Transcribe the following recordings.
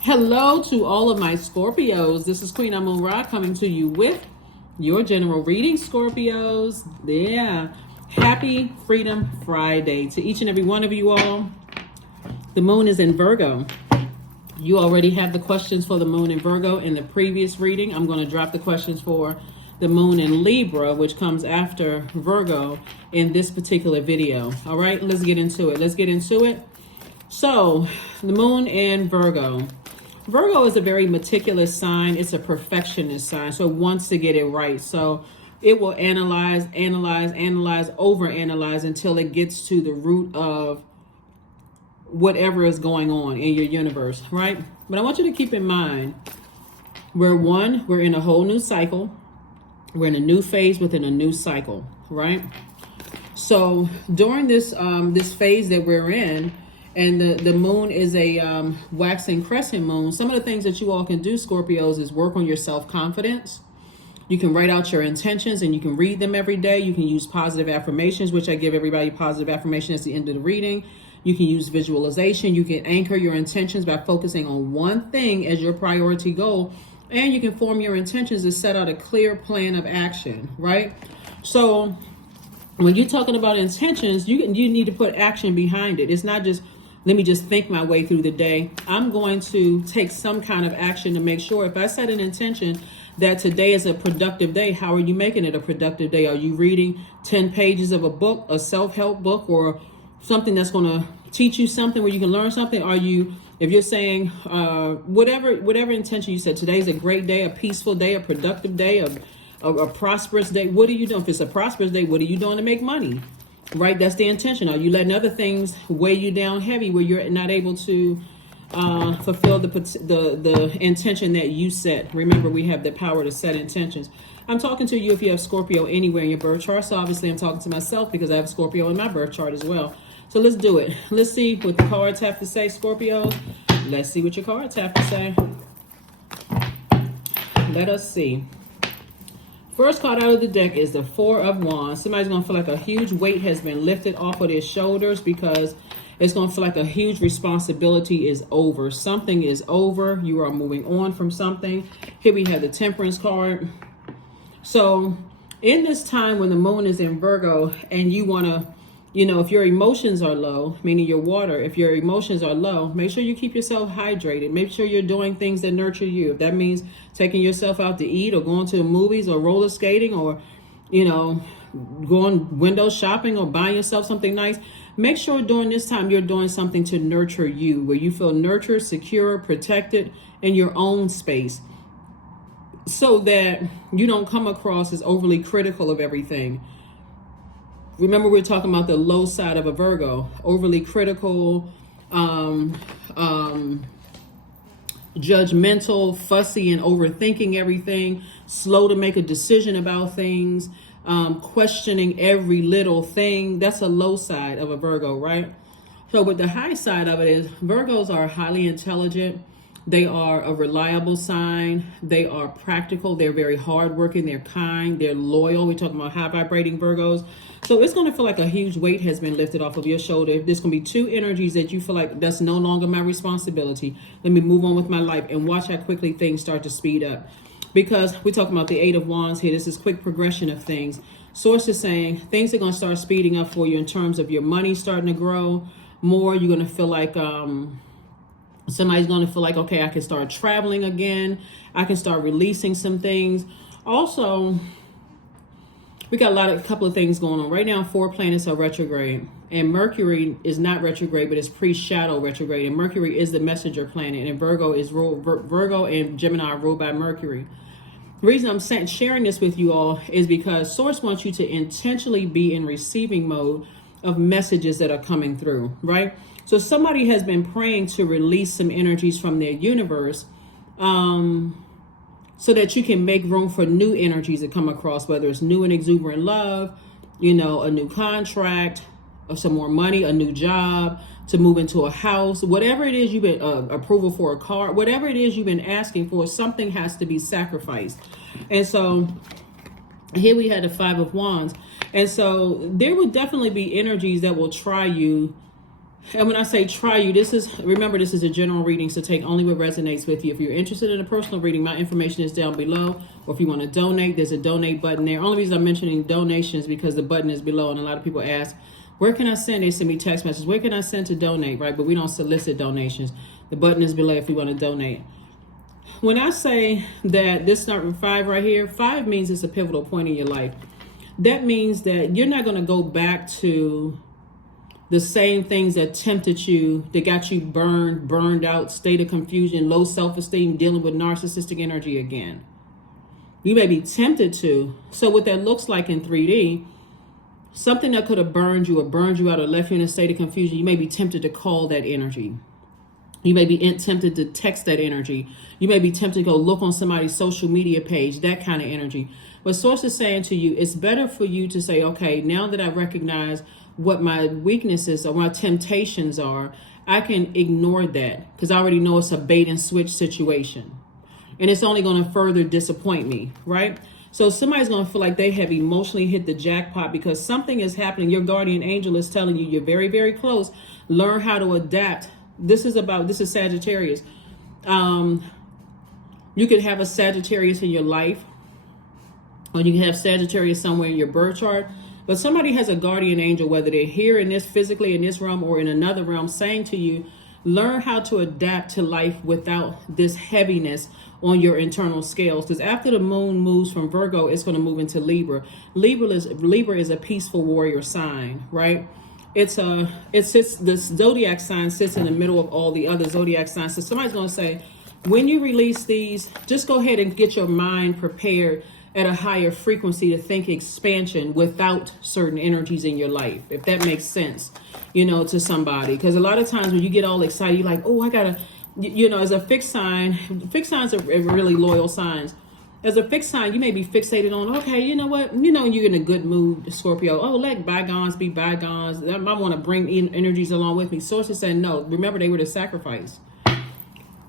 Hello to all of my Scorpios. This is Queen Amun Ra coming to you with your general reading, Scorpios. Yeah. Happy Freedom Friday to each and every one of you all. The moon is in Virgo. You already have the questions for the moon in Virgo in the previous reading. I'm going to drop the questions for the moon in Libra, which comes after Virgo, in this particular video. All right, let's get into it. So, the moon in Virgo. Virgo is a very meticulous sign. It's a perfectionist sign. So it wants to get it right. So it will analyze, overanalyze until it gets to the root of whatever is going on in your universe, right? But I want you to keep in mind, we're in a whole new cycle. We're in a new phase within a new cycle, right? So during this this phase that we're in, and the moon is a waxing crescent moon, some of the things that you all can do, Scorpios, is work on your self-confidence. You can write out your intentions and you can read them every day. You can use positive affirmations, which I give everybody positive affirmation at the end of the reading. You can use visualization. You can anchor your intentions by focusing on one thing as your priority goal. And you can form your intentions to set out a clear plan of action, right? So when you're talking about intentions, you need to put action behind it. It's not just, let me just think my way through the day. I'm going to take some kind of action to make sure if I set an intention that today is a productive day, how are you making it a productive day? Are you reading 10 pages of a book, a self-help book, or something that's going to teach you something where you can learn something? Are you, if you're saying whatever intention you said, today's a great day, a peaceful day, a productive day, a prosperous day, what are you doing? If it's a prosperous day, what are you doing to make money? Right? That's the intention. Are you letting other things weigh you down heavy where you're not able to fulfill the intention that you set? Remember, we have the power to set intentions. I'm talking to you if you have Scorpio anywhere in your birth chart. So obviously I'm talking to myself because I have Scorpio in my birth chart as well. So let's do it. Let's see what the cards have to say, Scorpio. Let's see what your cards have to say. Let us see. First card out of the deck is the Four of Wands. Somebody's going to feel like a huge weight has been lifted off of their shoulders because it's going to feel like a huge responsibility is over. Something is over. You are moving on from something. Here we have the Temperance card. So in this time when the moon is in Virgo and you want to, if your emotions are low, meaning your water, if your emotions are low, make sure you keep yourself hydrated. Make sure you're doing things that nurture you. If that means taking yourself out to eat or going to the movies or roller skating or, going window shopping or buying yourself something nice, make sure during this time you're doing something to nurture you, where you feel nurtured, secure, protected in your own space, so that you don't come across as overly critical of everything. Remember, we're talking about the low side of a Virgo, overly critical, judgmental, fussy, and overthinking everything, slow to make a decision about things, questioning every little thing. That's a low side of a Virgo, right? So, but the high side of it is Virgos are highly intelligent. They are a reliable sign. They are practical. They're very hardworking. They're kind. They're loyal. We're talking about high vibrating Virgos. So it's going to feel like a huge weight has been lifted off of your shoulder. There's going to be two energies that you feel like that's no longer my responsibility. Let me move on with my life, and watch how quickly things start to speed up. Because we're talking about the Eight of Wands here. This is quick progression of things. Source is saying things are going to start speeding up for you in terms of your money starting to grow more. You're going to feel like somebody's going to feel like, okay, I can start traveling again. I can start releasing some things. Also, we got a couple of things going on. Right now, 4 planets are retrograde. And Mercury is not retrograde, but it's pre-shadow retrograde. And Mercury is the messenger planet. And Virgo and Gemini are ruled by Mercury. The reason I'm sharing this with you all is because Source wants you to intentionally be in receiving mode of messages that are coming through, right? So somebody has been praying to release some energies from their universe so that you can make room for new energies that come across, whether it's new and exuberant love, a new contract, or some more money, a new job, to move into a house, whatever it is you've been, approval for a car, whatever it is you've been asking for, something has to be sacrificed. And so here we had the Five of Wands. And so there would definitely be energies that will try you And when I say try you, remember, this is a general reading, so take only what resonates with you. If you're interested in a personal reading, my information is down below. Or if you want to donate, there's a donate button there. Only reason I'm mentioning donations because the button is below, and a lot of people ask, where can I send? They send me text messages. Where can I send to donate, right? But we don't solicit donations. The button is below if you want to donate. When I say that this start with 5 right here, 5 means it's a pivotal point in your life. That means that you're not going to go back to the same things that tempted you, that got you burned out, state of confusion, low self-esteem, dealing with narcissistic energy again. You may be tempted to. So what that looks like in 3D, something that could have burned you out or left you in a state of confusion, you may be tempted to call that energy. You may be tempted to text that energy. You may be tempted to go look on somebody's social media page, that kind of energy. But Source is saying to you, it's better for you to say, okay, now that I recognize what my weaknesses or my temptations are, I can ignore that because I already know it's a bait and switch situation. And it's only going to further disappoint me, right? So somebody's going to feel like they have emotionally hit the jackpot because something is happening. Your guardian angel is telling you you're very, very close. Learn how to adapt. This is Sagittarius. You could have a Sagittarius in your life, or you can have Sagittarius somewhere in your birth chart. But somebody has a guardian angel, whether they're here in this physically in this realm or in another realm, saying to you, learn how to adapt to life without this heaviness on your internal scales. Because after the moon moves from Virgo, it's going to move into Libra. Libra is a peaceful warrior sign, right? The Zodiac sign sits in the middle of all the other Zodiac signs. So somebody's going to say, when you release these, just go ahead and get your mind prepared at a higher frequency to think expansion without certain energies in your life, if that makes sense, to somebody. Because a lot of times when you get all excited, you're like, oh, I gotta, as a fixed signs are really loyal signs. As a fixed sign, you may be fixated on, okay, you know what, you're in a good mood, Scorpio. Oh, let bygones be bygones. I want to bring in energies along with me. Sources said no. Remember, they were the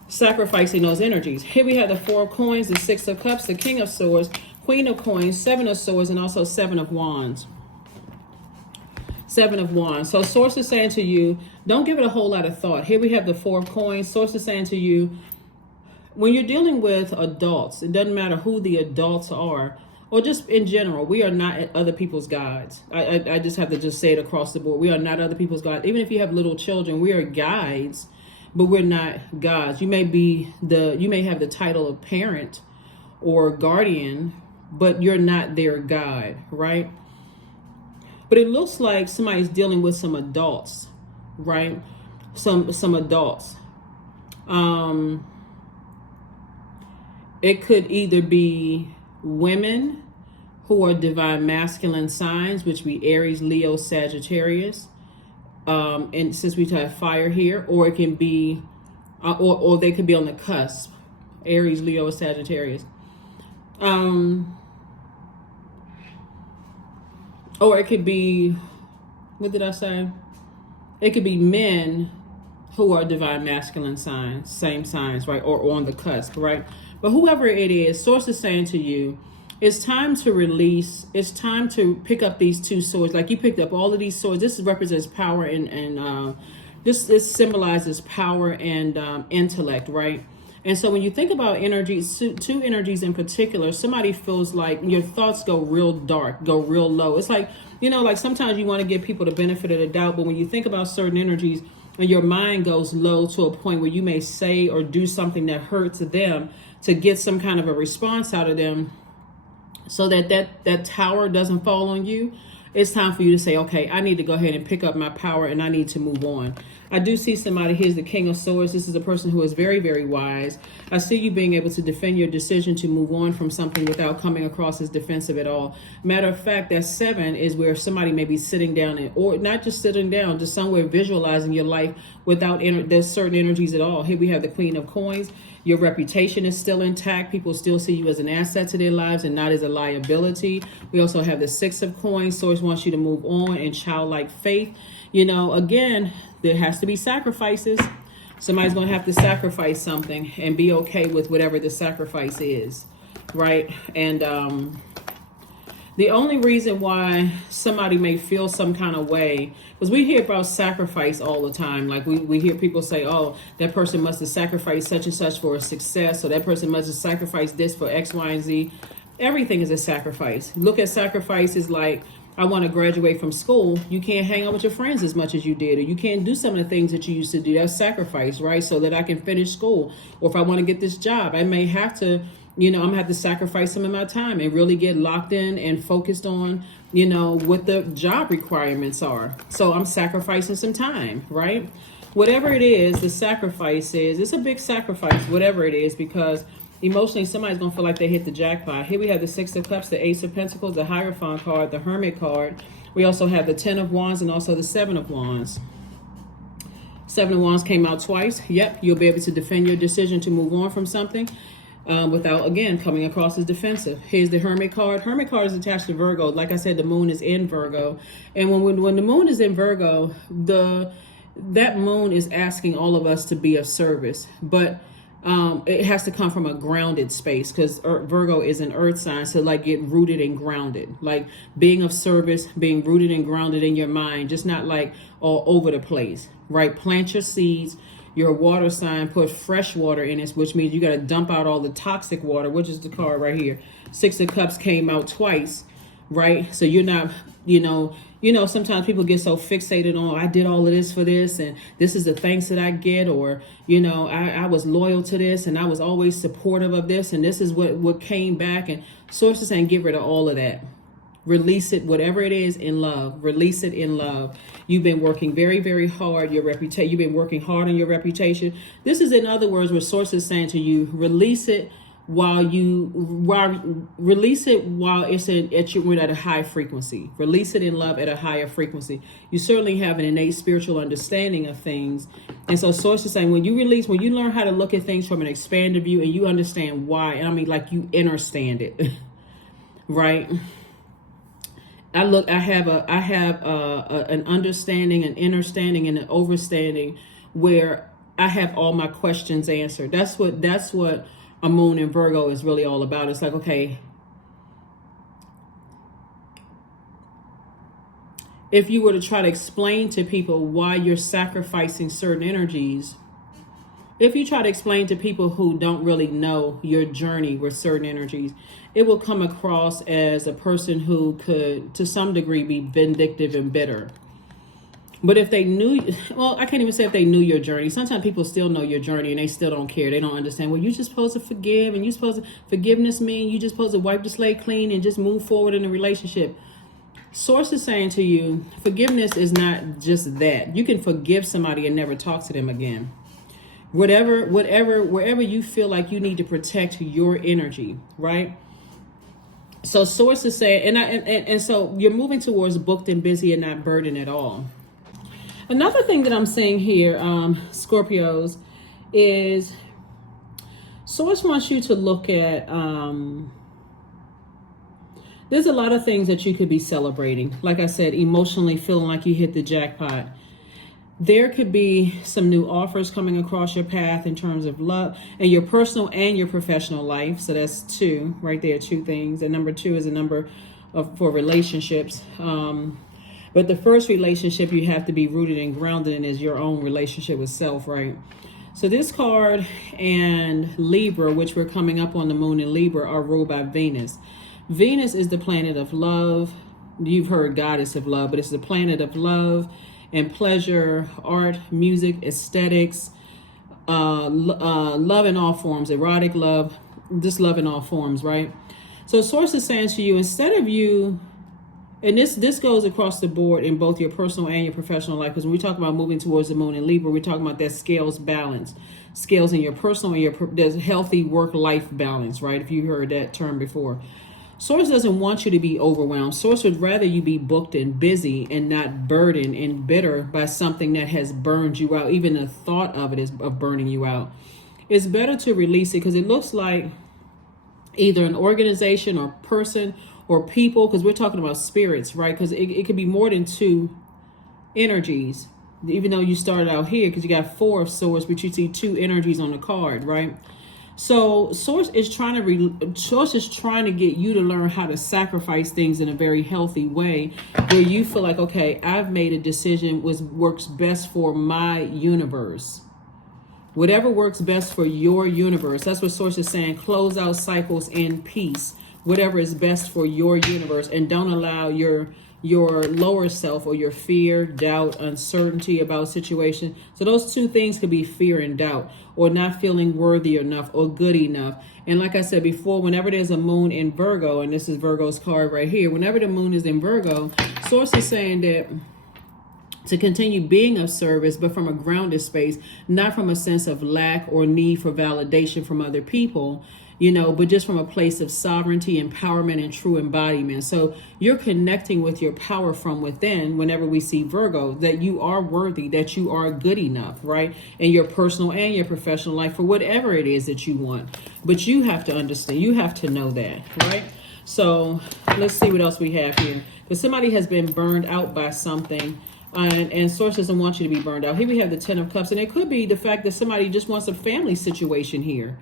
sacrificing those energies. Here we have the 4 of coins, the 6 of cups, the king of swords, queen of coins, 7 of swords, and also 7 of wands. 7 of wands. So Source is saying to you, don't give it a whole lot of thought. Here we have the 4 of coins. Source is saying to you, when you're dealing with adults, it doesn't matter who the adults are, or just in general, we are not other people's guides. I just have to just say it across the board. We are not other people's guides. Even if you have little children, we are guides, but we're not gods. You may have the title of parent or guardian, but you're not their guide, right? But it looks like somebody's dealing with some adults, right? Some adults. It could either be women who are divine masculine signs, which be Aries, Leo, Sagittarius. And since we have fire here, or it can be, or they could be on the cusp, Aries, Leo, Sagittarius. Or it could be, what did I say? It could be men who are divine masculine signs, same signs, right? Or on the cusp, right? But whoever it is, Source is saying to you, it's time to release. It's time to pick up these 2 swords. Like you picked up all of these swords. This represents power and this symbolizes power and intellect, right? And so when you think about energies, 2 energies in particular, somebody feels like your thoughts go real dark, go real low. It's like, like sometimes you want to give people the benefit of the doubt, but when you think about certain energies and your mind goes low to a point where you may say or do something that hurts them to get some kind of a response out of them, so that tower doesn't fall on you, it's time for you to say, okay, I need to go ahead and pick up my power and I need to move on. I do see somebody, here's the King of Swords. This is a person who is very, very wise. I see you being able to defend your decision to move on from something without coming across as defensive at all. Matter of fact, that 7 is where somebody may be sitting down, or not just sitting down, just somewhere visualizing your life without there's certain energies at all. Here we have the Queen of Coins. Your reputation is still intact. People still see you as an asset to their lives and not as a liability. We also have the 6 of Coins. Source wants you to move on in childlike faith. Again, there has to be sacrifices. Somebody's going to have to sacrifice something and be okay with whatever the sacrifice is, right? And The only reason why somebody may feel some kind of way, because we hear about sacrifice all the time. Like we hear people say, oh, that person must have sacrificed such and such for a success, or that person must have sacrificed this for X, Y, and Z. Everything is a sacrifice. Look at sacrifices like, I want to graduate from school. You can't hang out with your friends as much as you did, or you can't do some of the things that you used to do. That's sacrifice, right? So that I can finish school. Or if I want to get this job, I may have to, I'm gonna have to sacrifice some of my time and really get locked in and focused on, what the job requirements are. So I'm sacrificing some time, right? Whatever it is, the sacrifice is, it's a big sacrifice, whatever it is, because emotionally somebody's gonna feel like they hit the jackpot. Here we have the Six of Cups, the Ace of Pentacles, the Hierophant card, the Hermit card. We also have the Ten of Wands and also the Seven of Wands. Seven of Wands came out twice. Yep, you'll be able to defend your decision to move on from something. Without, again, coming across as defensive. Here's the Hermit card. Hermit card is attached to Virgo. Like I said, the moon is in Virgo. And when the moon is in Virgo, that moon is asking all of us to be of service. But it has to come from a grounded space, because Virgo is an earth sign. So like get rooted and grounded, like being of service, being rooted and grounded in your mind, just not like all over the place, right? Plant your seeds. You're a water sign, put fresh water in it, which means you got to dump out all the toxic water, which is the card right here. Six of Cups came out twice, right? So you're not, sometimes people get so fixated on, I did all of this for this, and this is the thanks that I get, or, I was loyal to this, and I was always supportive of this, and this is what came back. And Source is saying, get rid of all of that. Release it, whatever it is, in love. Release it in love. You've been working very, very hard. You've been working hard on your reputation. This is, in other words, what Source is saying to you. Release it while we're at a high frequency. Release it in love at a higher frequency. You certainly have an innate spiritual understanding of things. And so Source is saying, when you learn how to look at things from an expanded view, and you understand why, and I mean like you understand it, right? I have an understanding, an understanding, and an overstanding where I have all my questions answered. That's what a moon in Virgo is really all about. It's like, okay, if you were to try to explain to people why you're sacrificing certain energies, if you try to explain to people who don't really know your journey with certain energies, it will come across as a person who could, to some degree, be vindictive and bitter. But if they knew, well, I can't even say if they knew your journey. Sometimes people still know your journey and they still don't care. They don't understand. Well, you're just supposed to forgive, and forgiveness means you're just supposed to wipe the slate clean and just move forward in a relationship. Source is saying to you, forgiveness is not just that. You can forgive somebody and never talk to them again. Wherever you feel like you need to protect your energy, right? So Source is saying, and so you're moving towards booked and busy and not burdened at all. Another thing that I'm saying here, Scorpios, is Source wants you to look at, there's a lot of things that you could be celebrating. Like I said, emotionally feeling like you hit the jackpot. There could be some new offers coming across your path in terms of love and your personal and your professional life. So that's two right there, two things. And number two is a number for relationships. But the first relationship you have to be rooted and grounded in is your own relationship with self, right? So this card and Libra, which we're coming up on the moon in Libra, are ruled by Venus. Venus is the planet of love. You've heard goddess of love, but it's the planet of love and pleasure, art, music, aesthetics, love in all forms, erotic love, just love in all forms, right? So Source is saying to you, instead of you, and this goes across the board in both your personal and your professional life, because when we talk about moving towards the moon in Libra, we're talking about that scales balance, scales in your personal and there's healthy work-life balance, right? If you heard that term before. Source doesn't want you to be overwhelmed. Source would rather you be booked and busy and not burdened and bitter by something that has burned you out. Even the thought of it is of burning you out. It's better to release it, because it looks like either an organization or person or people, because we're talking about spirits, right? Because it could be more than two energies, even though you started out here, because you got Four of Swords, but you see two energies on the card, right? So Source is trying to get you to learn how to sacrifice things in a very healthy way, where you feel like, okay, I've made a decision which works best for my universe. Whatever works best for your universe. That's what Source is saying. Close out cycles in peace. Whatever is best for your universe, and don't allow your lower self or your fear, doubt, uncertainty about situation. So those two things could be fear and doubt, or not feeling worthy enough or good enough. And like I said before, whenever there's a moon in Virgo, and this is Virgo's card right here, whenever the moon is in Virgo, Source is saying that to continue being of service, but from a grounded space, not from a sense of lack or need for validation from other people, but just from a place of sovereignty, empowerment, and true embodiment. So you're connecting with your power from within whenever we see Virgo, that you are worthy, that you are good enough, right? In your personal and your professional life, for whatever it is that you want. But you have to understand, you have to know that, right? So let's see what else we have here. Because somebody has been burned out by something. And Source doesn't want you to be burned out. Here we have the 10 of Cups. And it could be the fact that somebody just wants a family situation here,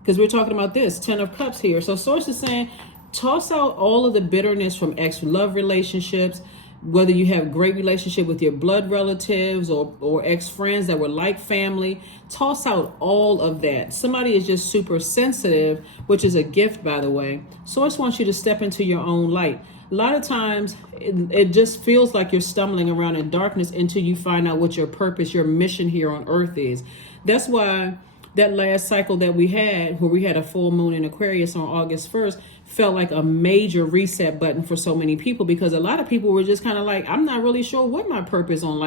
because we're talking about this 10 of Cups here. So Source is saying, toss out all of the bitterness from ex-love relationships, whether you have great relationship with your blood relatives or ex-friends that were like family. Toss out all of that. Somebody is just super sensitive, which is a gift, by the way. Source wants you to step into your own light. A lot of times it just feels like you're stumbling around in darkness until you find out what your purpose, your mission here on earth is. That's why that last cycle that we had, where we had a full moon in Aquarius on August 1st, felt like a major reset button for so many people, because a lot of people were just kind of like, I'm not really sure what my purpose on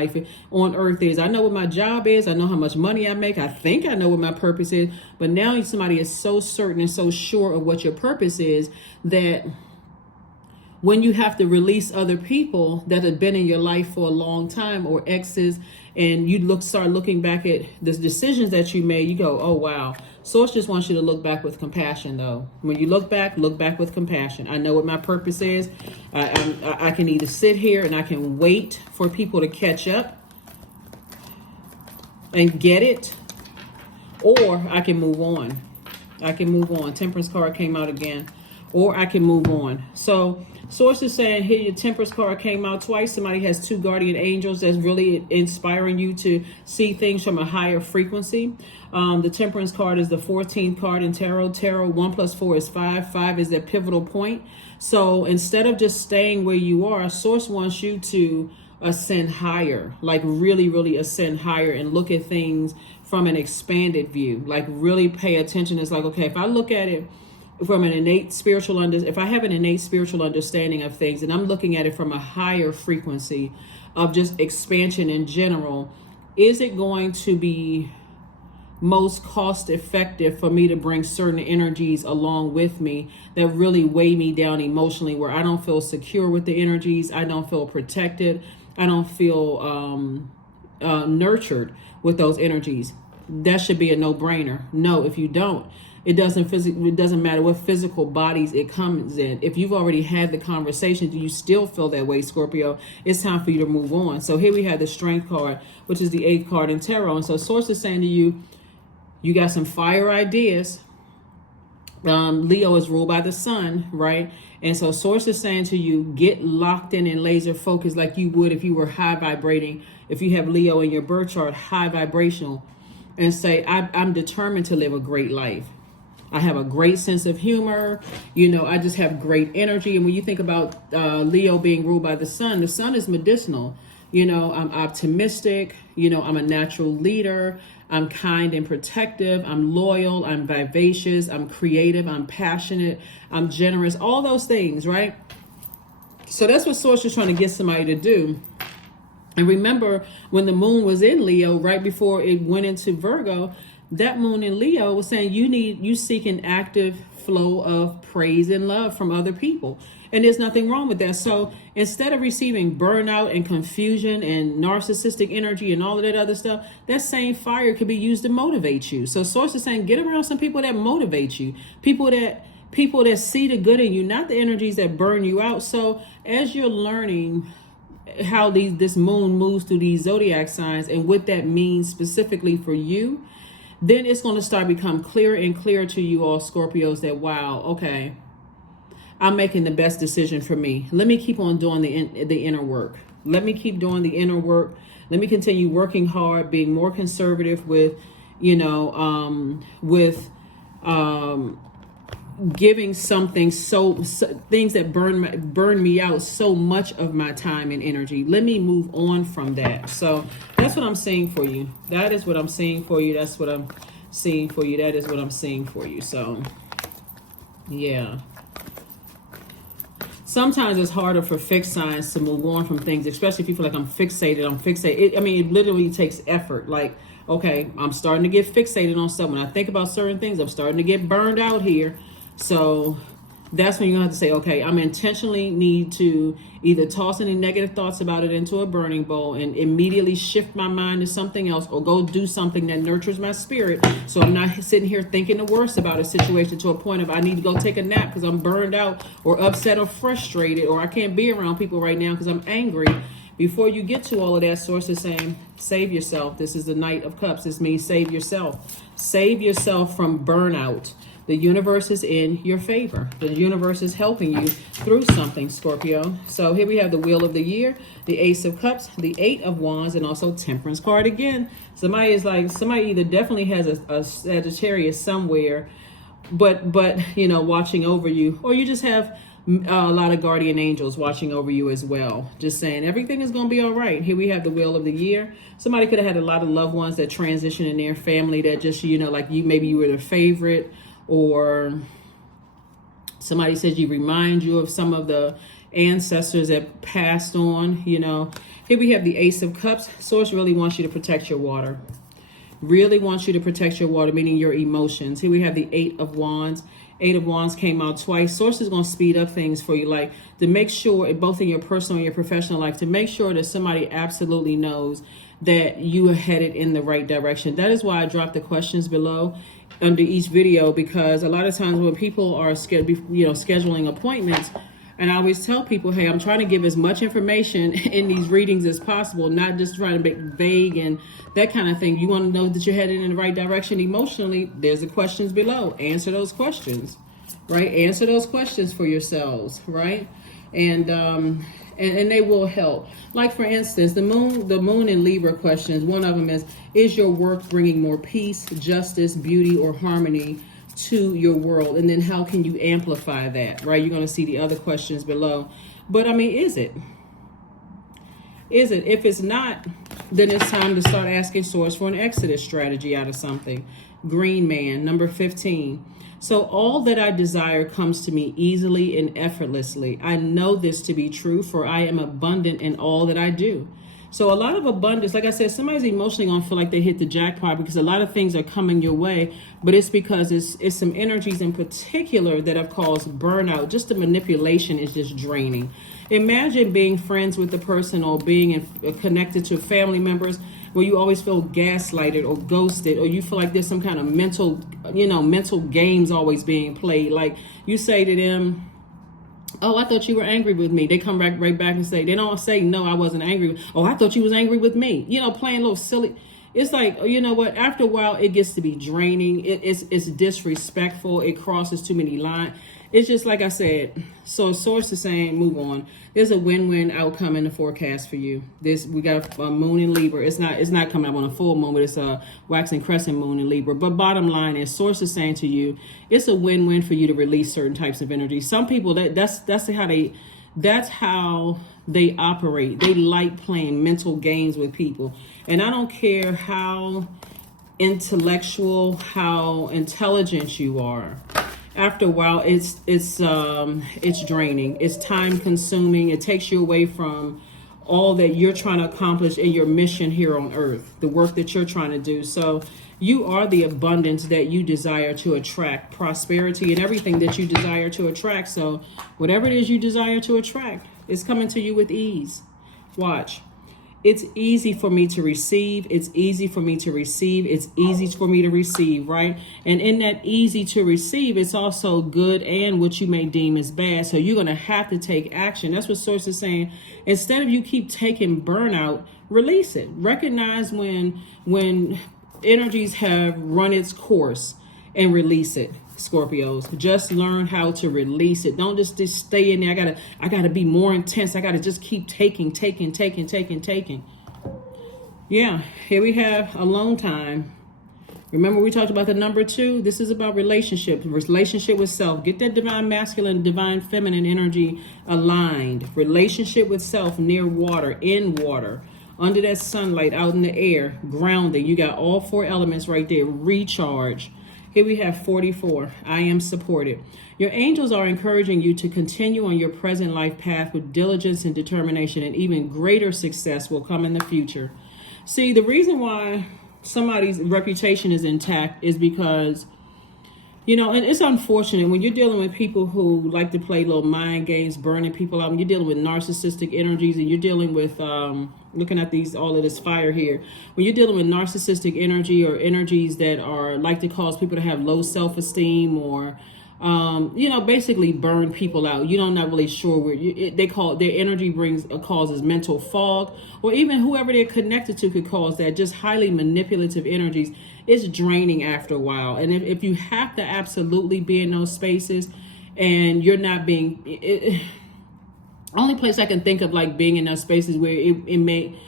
earth is. I know what my job is. I know how much money I make. I think I know what my purpose is. But now somebody is so certain and so sure of what your purpose is that when you have to release other people that have been in your life for a long time, or exes, and you start looking back at the decisions that you made, you go, oh, wow. Source just wants you to look back with compassion, though. When you look back with compassion. I know what my purpose is. I can either sit here and I can wait for people to catch up and get it, or I can move on. Temperance card came out again. Or I can move on. So Source is saying here, your Temperance card came out twice. Somebody has two guardian angels that's really inspiring you to see things from a higher frequency. The Temperance card is the 14th card in Tarot. 1 + 4 is 5. 5 is that pivotal point. So instead of just staying where you are, Source wants you to ascend higher, like really, really ascend higher and look at things from an expanded view. Like really pay attention. It's like, okay, if I look at it from an innate spiritual if I have an innate spiritual understanding of things, and I'm looking at it from a higher frequency of just expansion in general, is it going to be most cost effective for me to bring certain energies along with me that really weigh me down emotionally, where I don't feel secure with the energies, I don't feel protected, I don't feel nurtured with those energies? That should be a no-brainer. No, if you don't, it doesn't matter what physical bodies it comes in. If you've already had the conversation, do you still feel that way, Scorpio? It's time for you to move on. So here we have the Strength card, which is the 8th card in Tarot. And so Source is saying to you, you got some fire ideas. Leo is ruled by the sun, right? And so Source is saying to you, get locked in and laser focused like you would if you were high vibrating. If you have Leo in your birth chart, high vibrational, and say, I'm determined to live a great life. I have a great sense of humor. I just have great energy. And when you think about Leo being ruled by the sun is medicinal. I'm optimistic. I'm a natural leader. I'm kind and protective. I'm loyal. I'm vivacious. I'm creative. I'm passionate. I'm generous. All those things, right? So that's what Source is trying to get somebody to do. And remember, when the moon was in Leo, right before it went into Virgo, that moon in Leo was saying you seek an active flow of praise and love from other people. And there's nothing wrong with that. So instead of receiving burnout and confusion and narcissistic energy and all of that other stuff, that same fire could be used to motivate you. So Source is saying, get around some people that motivate you, people that see the good in you, not the energies that burn you out. So as you're learning how this moon moves through these zodiac signs and what that means specifically for you, then it's going to start become clearer and clearer to you all Scorpios that, wow, okay, I'm making the best decision for me. Let me keep on doing the inner work. Let me keep doing the inner work. Let me continue working hard, being more conservative with, giving something so things that burn me out so much of my time and energy. Let me move on from that. So that's what I'm seeing for you. That is what I'm seeing for you. That's what I'm seeing for you. That is what I'm seeing for you. So yeah. Sometimes it's harder for fixed signs to move on from things, especially if you feel like I'm fixated. It literally takes effort. Like, okay, I'm starting to get fixated on stuff. When I think about certain things, I'm starting to get burned out here. So that's when you have to say, okay, I'm intentionally need to either toss any negative thoughts about it into a burning bowl and immediately shift my mind to something else, or go do something that nurtures my spirit. So I'm not sitting here thinking the worst about a situation to a point of I need to go take a nap because I'm burned out or upset or frustrated, or I can't be around people right now because I'm angry. Before you get to all of that, Source is saying, save yourself. This is the Knight of Cups. This means save yourself. Save yourself from burnout. The universe is in your favor. The universe is helping you through something, Scorpio. So here we have the Wheel of the Year, the Ace of Cups, the Eight of Wands, and also Temperance card again. Somebody either definitely has a Sagittarius somewhere, but watching over you, or you just have a lot of guardian angels watching over you as well. Just saying everything is going to be all right. Here we have the Wheel of the Year. Somebody could have had a lot of loved ones that transition in their family that just, maybe you were their favorite, or somebody says you remind you of some of the ancestors that passed on, Here we have the Ace of Cups. Source really wants you to protect your water. Really wants you to protect your water, meaning your emotions. Here we have the Eight of Wands. Eight of Wands came out twice. Source is going to speed up things for you, like to make sure, both in your personal and your professional life, to make sure that somebody absolutely knows that you are headed in the right direction. That is why I dropped the questions below under each video, because a lot of times when people are scheduling appointments, and I always tell people, hey, I'm trying to give as much information in these readings as possible, not just trying to make vague and that kind of thing. You want to know that you're headed in the right direction emotionally, there's the questions below. Answer those questions, right? Answer those questions for yourselves, right? And they will help. Like, for instance, the moon in Libra questions, one of them is your work bringing more peace, justice, beauty, or harmony to your world? And then how can you amplify that, right? You're going to see the other questions below. But is it? If it's not, then it's time to start asking Source for an exodus strategy out of something. Green Man, number 15. So all that I desire comes to me easily and effortlessly. I know this to be true, for I am abundant in all that I do. So a lot of abundance, like I said, somebody's emotionally going to feel like they hit the jackpot because a lot of things are coming your way, but it's because it's some energies in particular that have caused burnout. Just the manipulation is just draining. Imagine being friends with the person or being connected to family members where you always feel gaslighted or ghosted, or you feel like there's some kind of mental games always being played. Like you say to them, oh, I thought you were angry with me. They come right back and say, they don't say, no, I wasn't angry. Oh, I thought you was angry with me. Playing a little silly. It's like, you know what? After a while, it gets to be draining. It's disrespectful. It crosses too many lines. It's just like I said. So Source is saying, move on. There's a win-win outcome in the forecast for you. We got a moon in Libra. It's not coming up on a full moon, but it's a waxing crescent moon in Libra. But bottom line is, Source is saying to you, it's a win-win for you to release certain types of energy. Some people that's how they operate. They like playing mental games with people. And I don't care how intellectual, how intelligent you are. After a while, it's draining. It's time consuming. It takes you away from all that you're trying to accomplish in your mission here on earth, the work that you're trying to do. So you are the abundance that you desire to attract, prosperity and everything that you desire to attract. So whatever it is you desire to attract, it's coming to you with ease. Watch. It's easy for me to receive. It's easy for me to receive. It's easy for me to receive, right? And in that easy to receive, it's also good and what you may deem as bad. So you're going to have to take action. That's what Source is saying. Instead of you keep taking burnout, release it. Recognize when energies have run its course, and release it, Scorpios. Just learn how to release it. Don't just stay in there. I gotta be more intense. I gotta just keep taking. Yeah, here we have alone time. Remember we talked about the number 2? This is about relationship with self. Get that divine masculine, divine feminine energy aligned. Relationship with self near water, in water, under that sunlight, out in the air, grounding. You got all 4 elements right there. Recharge. Here we have 44. I am supported. Your angels are encouraging you to continue on your present life path with diligence and determination, and even greater success will come in the future. See, the reason why somebody's reputation is intact is because, and it's unfortunate when you're dealing with people who like to play little mind games, burning people out. When you're dealing with narcissistic energies, and you're dealing with looking at all of this fire here, when you're dealing with narcissistic energy or energies that are like to cause people to have low self-esteem, or basically burn people out. You're not really sure where they call it, their energy causes mental fog, or even whoever they're connected to could cause that. Just highly manipulative energies. It's draining after a while. And if you have to absolutely be in those spaces and you're not being, only place I can think of like being in those spaces where it may,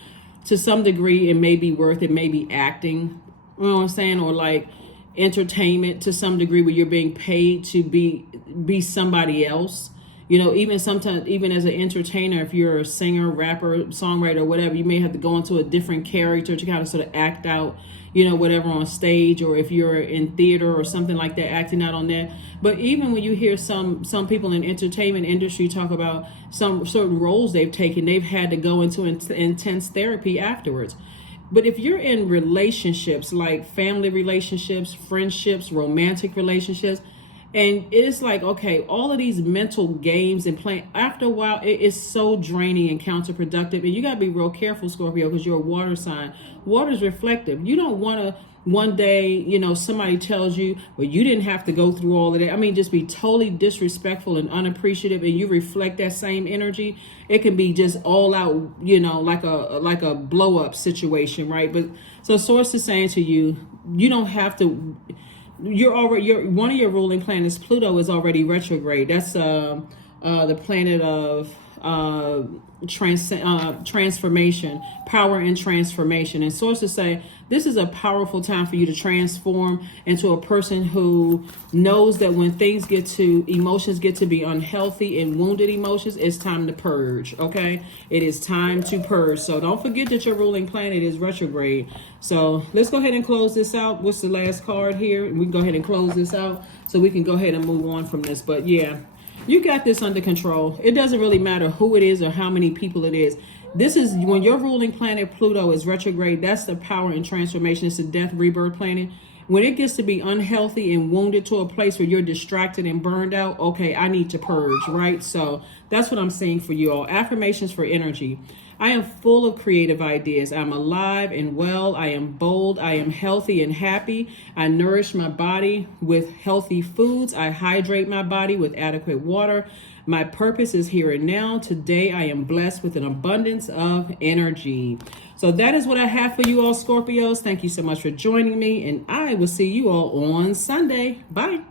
to some degree, it may be worth it, maybe acting, you know what I'm saying, or like entertainment to some degree, where you're being paid to be somebody else. Even sometimes, even as an entertainer, if you're a singer, rapper, songwriter, or whatever, you may have to go into a different character to kind of sort of act out, whatever on stage, or if you're in theater or something like that, acting out on that. But even when you hear some people in entertainment industry talk about some certain roles they've taken, they've had to go into intense therapy afterwards. But if you're in relationships, like family relationships, friendships, romantic relationships, and it's like, okay, all of these mental games and playing, after a while, it is so draining and counterproductive. And you got to be real careful, Scorpio, because you're a water sign. Water is reflective. You don't want to, one day, somebody tells you, well, you didn't have to go through all of that. I mean, just be totally disrespectful and unappreciative, and you reflect that same energy. It can be just all out, like a blow up situation, right? But so Source is saying to you, you don't have to. One of your ruling planets, Pluto, is already retrograde. That's the planet of transformation, power and transformation. And sources say this is a powerful time for you to transform into a person who knows that when emotions get to be unhealthy and wounded emotions, it's time to purge. Okay, it is time to purge. So don't forget that your ruling planet is retrograde. So let's go ahead and close this out. What's the last card here? We can go ahead and close this out so we can go ahead and move on from this. But yeah, you got this under control. It doesn't really matter who it is or how many people it is. This is when your ruling planet Pluto is retrograde. That's the power and transformation. It's a death rebirth planet. When it gets to be unhealthy and wounded to a place where you're distracted and burned out, okay, I need to purge, right? So that's what I'm saying for you all. Affirmations for energy. I am full of creative ideas. I'm alive and well. I am bold. I am healthy and happy. I nourish my body with healthy foods. I hydrate my body with adequate water. My purpose is here and now. Today, I am blessed with an abundance of energy. So that is what I have for you all, Scorpios. Thank you so much for joining me, and I will see you all on Sunday. Bye.